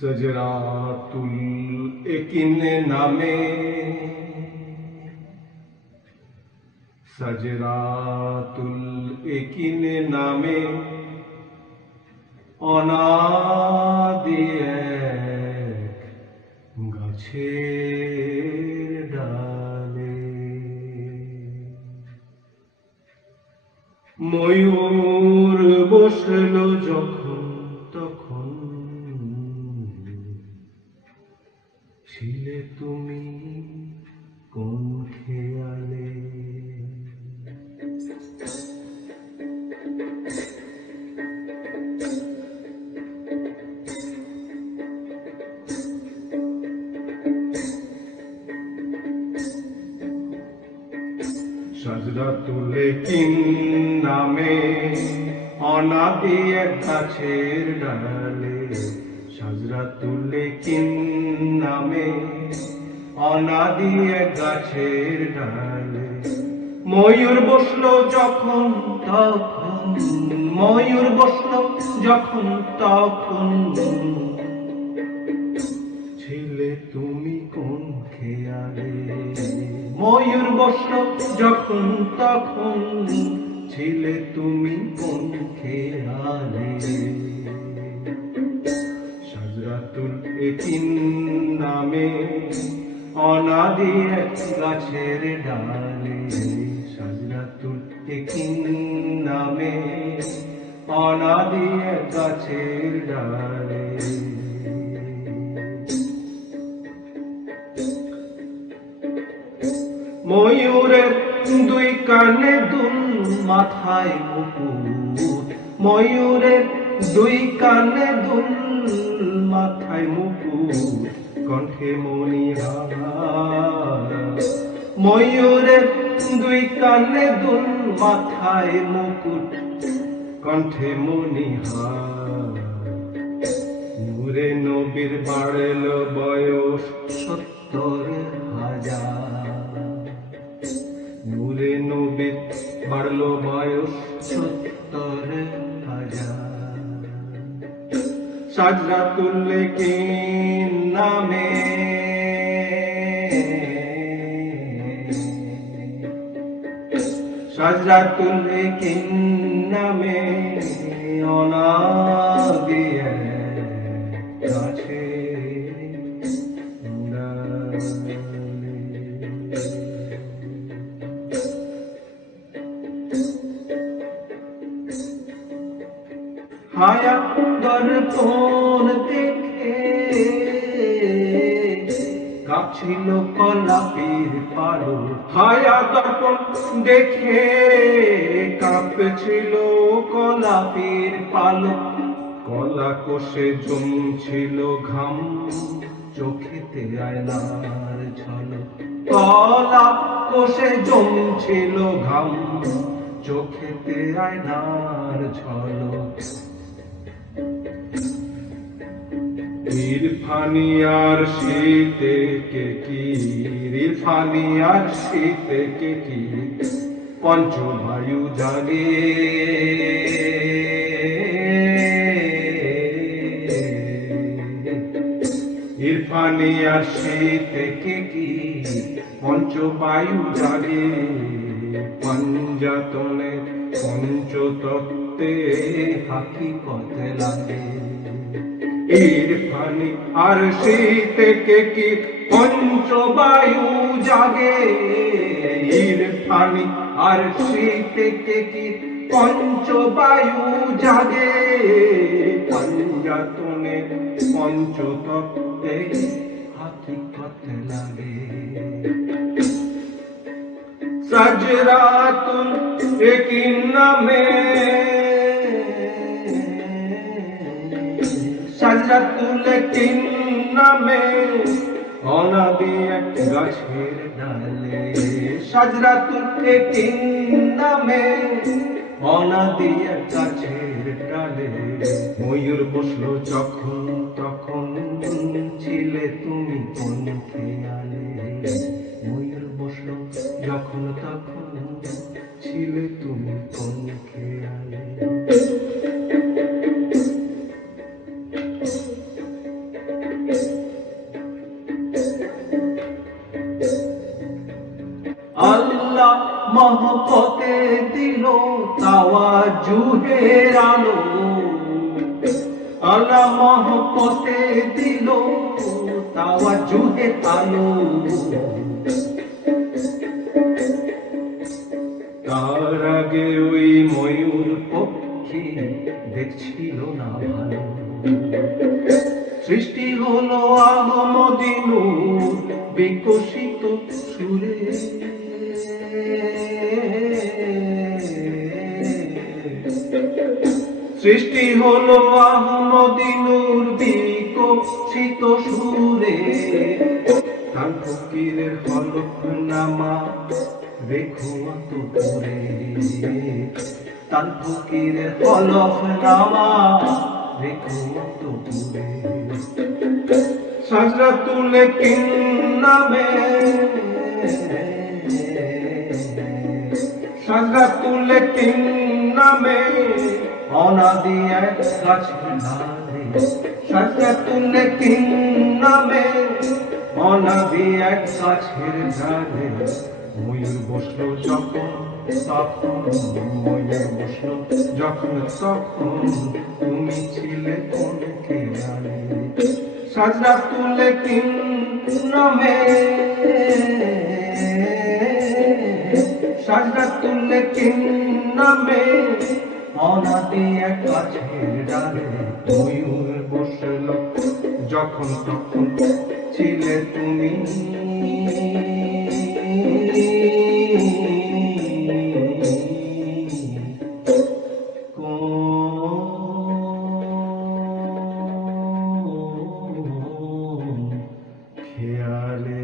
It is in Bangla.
सजरातुल एकिन नामे सजरातुल एकिन नामे अनादि एक गाछेर डाले मयूर बसलो যখন তখন ছিলে তুমি কোন খেয়ালে সাজরাতুল একিন নামে অনাদি এক গাছের ডালে সাজরাতুল একিন নামে অনাদি এক গাছের ডালে ময়ূর বসলো যখন তখন ময়ূর বসলো যখন তখন ছিলে তুমি কোন খেয়ালে ময়ূর বসলো যখন তখন ছিলে তুমি কোন খেয়ালে সাজরাতুল একিন নামে অনাদি এক গাছের ডালে সাজরাতুল একিন নামে অনাদি এক গাছের ডালে ময়ূরের দুই কানে দুল মাথায় মুকুট ময়ূরের দুই কানে দুল মাথায় মুকুট কণ্ঠে মণিহার ময়ূরের দুই কানে দুল মাথায় মুকুট কণ্ঠে মণিহার নূরে নবীর বাড়ল বয়স ৭০,০০০ নূরে নবীর বাড়ল বয়স ৭০,০০০ সাজরাতুল একিন নামে সাজরাতুল একিন নামে অনাদি এক গাছের ডালে হায়া দর্পণ দেখে কাঁপছিল কলাপের পালক হায়া দর্পণ দেখে কাঁপছিল কলাপের পালক কলা কোষে জমছিল ঘাম চোখেতে আয়নার ঝলক কলা কোষে জমছিল ঘাম চোখেতে আয়নার ঝলক ইরফানি আর শীতে কে কি ইরফানি আর শীতে কে কি পঞ্চবায়ু জাগে ইরফানি আর শীতে কে কি পঞ্চবায়ু জাগে পঞ্জাতনে পঞ্চতত্ত্বে হাকিকতে লাগে ইরফানি আর শীতে কে কি পঞ্চবায়ু জাগে ইরফানি আর শীতে কে কি পঞ্চবায়ু জাগে পঞ্জাতনে পঞ্চতত্ত্বে হাকিকতে লাগে সাজরাতুল একিন নামে সাজরাতুল একিন নামে অনাদি এক গাছের ডালে সাজরাতুল একিন নামে অনাদি এক গাছের ডালে ময়ূর বসলো যখন তখন ছিলে তুমি কোন খেয়ালে ময়ূর বসলো যখন তখন ছিলে তুমি কোন খেয়ালে জুহের আলো আলা মহব্বতে দিল তাওয়া জুহের আলো তার আগে ওই ময়ূর পক্ষী দেখছিল না ভালো সৃষ্টি হলো আহমদী নূর বিকশিত সুরে সৃষ্টি হলো আহমদী নূর বিকশিত সুরে তার ফকিরের হলফনামা রেখো অন্তরে তার ফকিরের হলফনামা রেখো অন্তরে সাজরাতুল কিন নামে সাজরাতুল কিন নামে অনাদি এক গাছের ডালে সাজরাতুল কিন নামে অনাদি এক গাছের ডালে ময়ূর বসলো যখন তখন ময়ূর বসলো যখন তখন তুমি ছিলে কোন খেয়ালে সাজরাতুল কিন নামে সাজরাতুল কিন নামে অনাদি এক গাছের ডালে ময়ূর বসলো যখন তখন ছিলে তুমি খেয়ালে